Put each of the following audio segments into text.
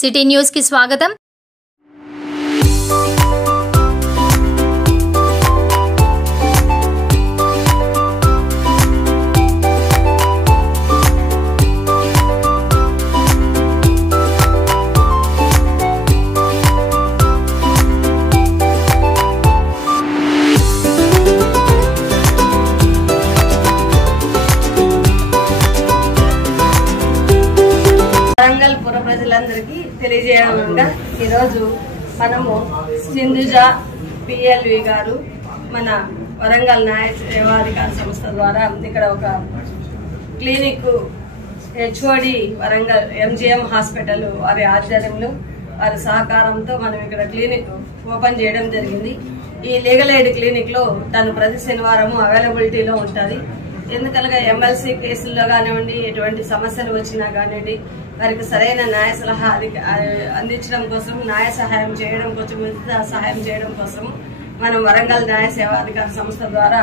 City news కి స్వాగతం। వరంగల్ పుర ప్రజలందరికీ తెలియజేయడంగా ఈరోజు మనము సింధుజ పిఎల్వి గారు మన వరంగల్ న్యాయ సేవాధికార సంస్థ ద్వారా ఇక్కడ ఒక clinic HOD Warangal MGM hospital వారి ఆధ్వర్యంలో వారి సహకారంతో మనం ఇక్కడ క్లినిక్ ఓపెన్ చేయడం జరిగింది। ఈ లీగల్ ఎయిడ్ క్లినిక్ లో తను ప్రతి శనివారం అవైలబిలిటీలో ఉంటుంది। ఎందుకనగా ఎమ్మెల్సీ కేసుల్లో కానివ్వండి, ఎటువంటి సమస్యలు వచ్చినా కానివ్వండి, వారికి సరైన న్యాయ సలహా అందించడం కోసం, న్యాయ సహాయం చేయడం కోసం, సహాయం చేయడం కోసం మనం వరంగల్ న్యాయ సేవాధికార సంస్థ ద్వారా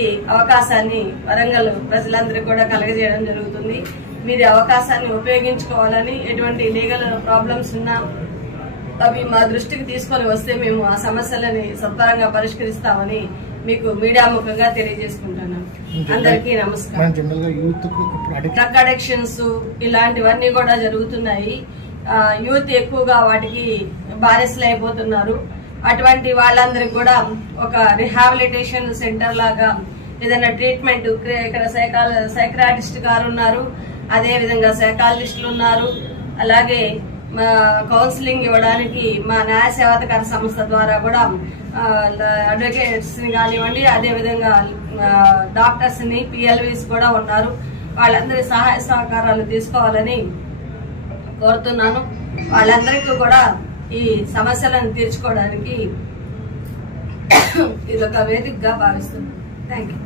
ఈ అవకాశాన్ని వరంగల్ ప్రజలందరికీ కూడా కలగజేయడం జరుగుతుంది। మీరు అవకాశాన్ని ఉపయోగించుకోవాలని, ఎటువంటి లీగల్ ప్రాబ్లమ్స్ ఉన్నా అవి మా దృష్టికి తీసుకొని వస్తే మేము ఆ సమస్యలని సత్వరంగా పరిష్కరిస్తామని మీకు మీడియా ముఖంగా తెలియజేసుకుంటున్నాను। అందరికీ నమస్కారం। డ్రగ్ అడిక్షన్స్ ఇలాంటివన్నీ కూడా జరుగుతున్నాయి। యూత్ ఎక్కువగా వాటికి బానిసలు అయిపోతున్నారు। అటువంటి వాళ్ళందరికీ కూడా ఒక రిహాబిలిటేషన్ సెంటర్ లాగా ఏదైనా ట్రీట్మెంట్, ఇక్కడ సైక్రాటిస్ట్ గారు ఉన్నారు, అదే విధంగా సైకాలజిస్టులు ఉన్నారు, అలాగే కౌన్సిలింగ్ ఇవ్వడానికి మా న్యాయ సేవాధికార సంస్థ ద్వారా కూడా అడ్వకేట్స్ ని కానివ్వండి, అదే విధంగా డాక్టర్స్ ని, పిఎల్వీస్ కూడా ఉన్నారు। వాళ్ళందరి సహాయ సహకారాలు తీసుకోవాలని కోరుతున్నాను। వాళ్ళందరికీ కూడా ఈ సమస్యలను తీర్చుకోవడానికి ఇది ఒక వేదికగా భావిస్తున్నాను। Thank you.